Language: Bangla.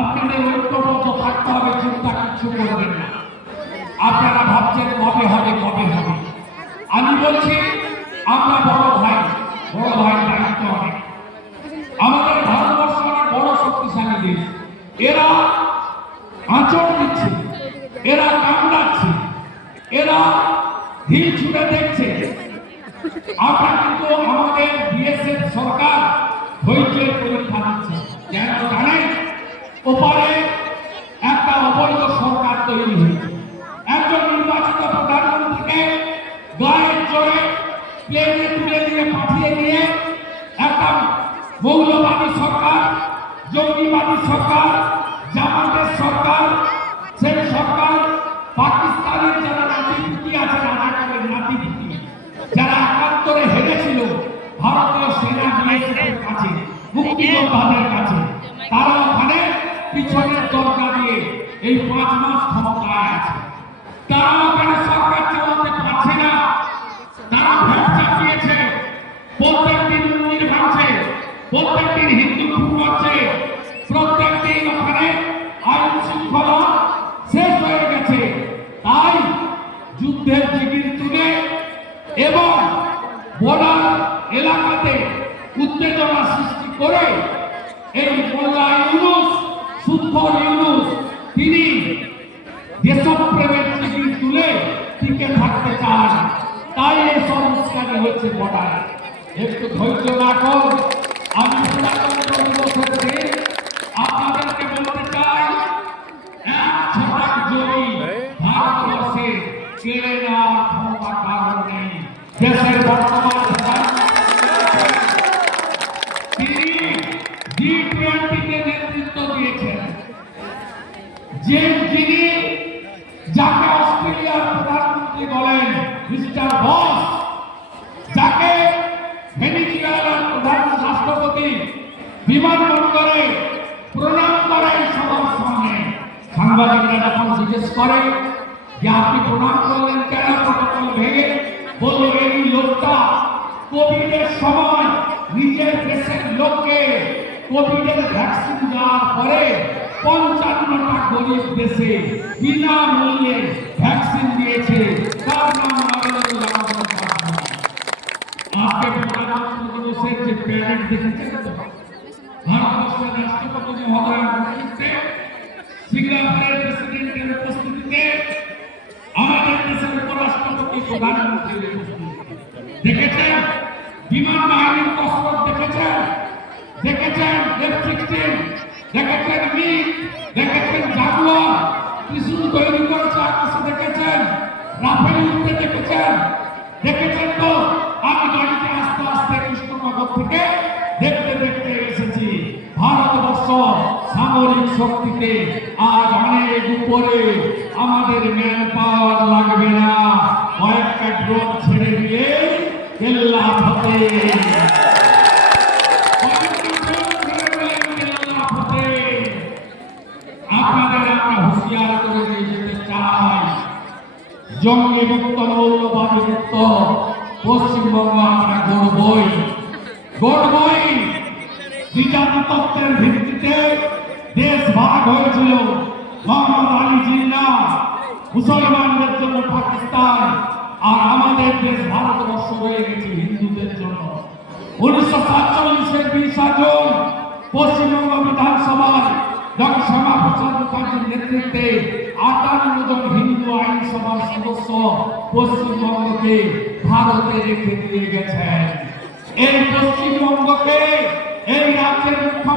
আপনাদের ঐক্যবদ্ধ থাকতে হবে, চিন্তা কিছু করবেন না। আপনারা ভাবছেন কবে হবে কবে হবে। আমি বলছি আমরা বড় ভাই দায়িত্ব অনেক। আমাদের ভারতবর্ষ অনেক বড় শক্তিশালী দেশ। এরা আঁচড় দিচ্ছে, এরা কামড়াচ্ছে, এরা ঢিল ছুটে দেখছে। আমরা কিন্তু আমাদের বিএসএফ সরকার ধৈর্যের পরীক্ষা দিচ্ছে। কেন জানেন? ওপারে একটা অবৈধ সরকার তৈরি হয়েছে। একজন নির্বাচিত প্রধানমন্ত্রীকে গায়ের জোরে প্লেনে তুলে নিয়ে পাঠিয়ে দিয়ে একটা মৌলবাদী সরকার, জঙ্গিবাদী সরকার, জামাতের সরকার, সেই সরকার পাকিস্তানের যারা নাতিপুতি আছে, রাজাকারের নাতিপুতি, যারা ৭১ হেরেছিল ভারতীয় সেনা বিএসএফের কাছে, মুক্তিযোদ্ধাদের কাছে, তারা ওখানে পিছনের দরজা দিয়ে এই ৫ মাস ক্ষমতায় আছে। তারা ওখানে সরকার চালাতে পারছে না। তারা ভ্যাবসা দিয়েছে, প্রত্যেক দিন মন্দির ভাঙছে, প্রত্যেক দিন হিন্দু খুন হচ্ছে, প্রত্যেক দিন ওখানে আইন শৃঙ্খলা শেষ হয়ে গেছে। তাই যুদ্ধের জিগির তুলে এবং বর্ডার এলাকাতে উত্তেজনা সৃষ্টি করে এই মোল্লা ইউনূস, সুৎখর ইউনূস, তিনি দেশপ্রেমের জিগির তুলে টিকে থাকতে চান। তাই এই সংস্কারই হচ্ছে বর্ডার। একটু ধৈর্য রাখুন। আমি প্রজাতন্ত্র দিবসের দিন আপনাদেরকে বলতে চাই, এক ছটাক জমি ভারতবর্ষে কেড়ে নেওয়ার ক্ষমতা কারণ নেই। দেশের বর্তমান তিনি G20-তে নেতৃত্ব দিয়েছেন, যিনি যাকে অস্ট্রেলিয়ার প্রধানমন্ত্রী বলেন মিস্টার বস, যাকে ভেনেজুয়েলার প্রধান রাষ্ট্রপতি বিমানবন্দরে প্রণাম করেন সবার সামনে। সাংবাদিকরা যখন জিজ্ঞেস করে যে আপনি প্রণাম করলেন কেন, প্রটোকল ভেঙে, বলল এই লোকটা কোভিডের সময় নিজের দেশের লোককে কোভিডের ভ্যাকসিন দেওয়ার পরে ৫৫টা গরিব দেশে বিনামূল্যে ভ্যাকসিন দিয়েছে। তার নাম নরেন্দ্র দামোদর দাস। আজকে প্রধানমন্ত্রী দিবসের যে প্যারেড দেখেছেন তো, ভারতবর্ষের রাষ্ট্রপতি মহোদয়ের নেতৃত্বে, সিঙ্গাপুরের প্রেসিডেন্টের উপস্থিতিতে, আমাদের দেশের উপরাষ্ট্রপতি, প্রধানমন্ত্রীর উপস্থিতিতে দেখেছেন বিমান বাহিনীর কসরত, দেখেছেন F-16, দেখেছেন মিগ, দেখেছেন জাগুয়ার, ত্রিশূল তৈরি করেছে আকাশে, দেখেছেন রাফেল উঠতে, দেখেছেন তো। আমি গাড়িতে আস্তে আস্তে কৃষ্ণনগর থেকে দেখতে এসেছি। ভারতবর্ষ সামরিক শক্তিতে আজ অনেক উপরে। আমাদের ম্যান পাওয়ার লাগবে না, কয়েকটা ড্রোন ছেড়ে দিয়ে কেল্লা ফতে। আপনাদের আমরা হুঁশিয়ার করে দিয়ে যেতে চাই, জঙ্গি মুক্ত, মৌলবাদী মুক্ত পশ্চিমবঙ্গ আমরা গড়বই। দ্বিজাতি তত্ত্বের ভিত্তিতে দেশ ভাগ হয়েছিল। মোহাম্মদ আলী জিন্নাহ, মুসলমানদের জন্য পাকিস্তান, আর আমাদের দেশ ভারতবর্ষ হয়ে গেছে হিন্দুদের জন্য। 1947-এর 20 জুন পশ্চিমবঙ্গ বিধানসভায় ডক্টর শ্যামাপ্রসাদ মুখার্জির নেতৃত্বে 58 জন হিন্দু আইনসভার সদস্য পশ্চিমবঙ্গকে ভারতে রেখে দিয়ে গেছেন। এই পশ্চিমবঙ্গকে এই রাজ্যের